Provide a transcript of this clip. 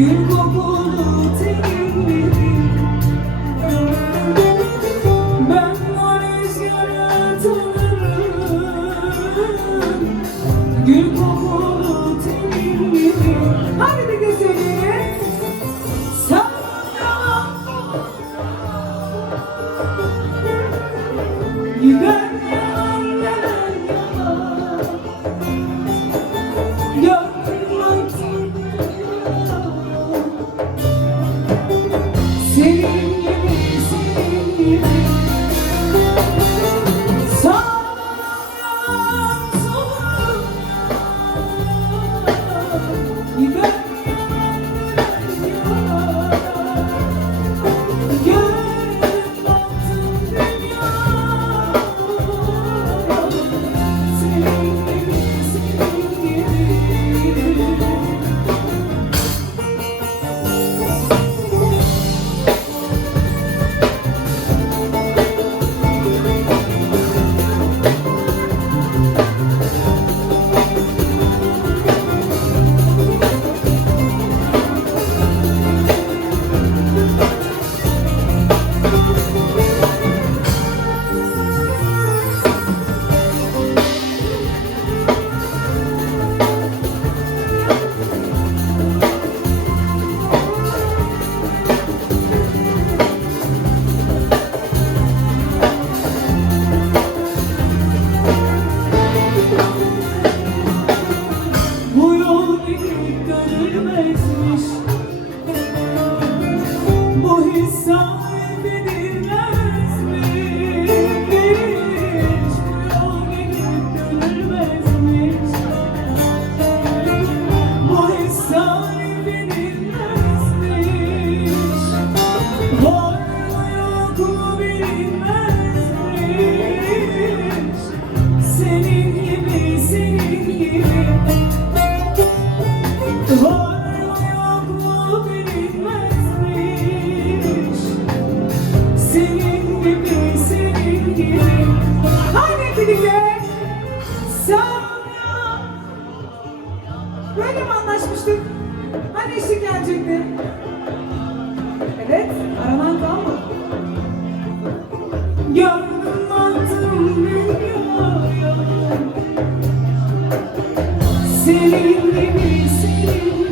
Gül kokulu tenimleri. Ben o rüzgarı tanırım. Gül kokulu tenimleri. Hadi bir de söyleyelim. Sana gider yalan yalan yalan. Gönlüm aydın yalan. Senin gibi senin gibi. Sağlam yalan soğuk. Gider yalan yalan yalan. Gönlüm aydın yalan. Senin gibi senin gibi. Bu yol gidip dönülmezmiş. Bu his sahiplenilmezmiş. Bu yol gidip dönülmezmiş. Bu his sahiplenilmezmiş. Var mı yok mu bilinmezmiş. Senin gibi senin gibi. Var mı yok mu bilinmezmiş. Senin gibi senin gibi. Haydi birlikte. Sağım. Böyle mi anlaşmıştık? Hani eşlik gelecekti? Evet, aranan kalma. Gönlüm attım dünyaya. Senin gibi senin gibi.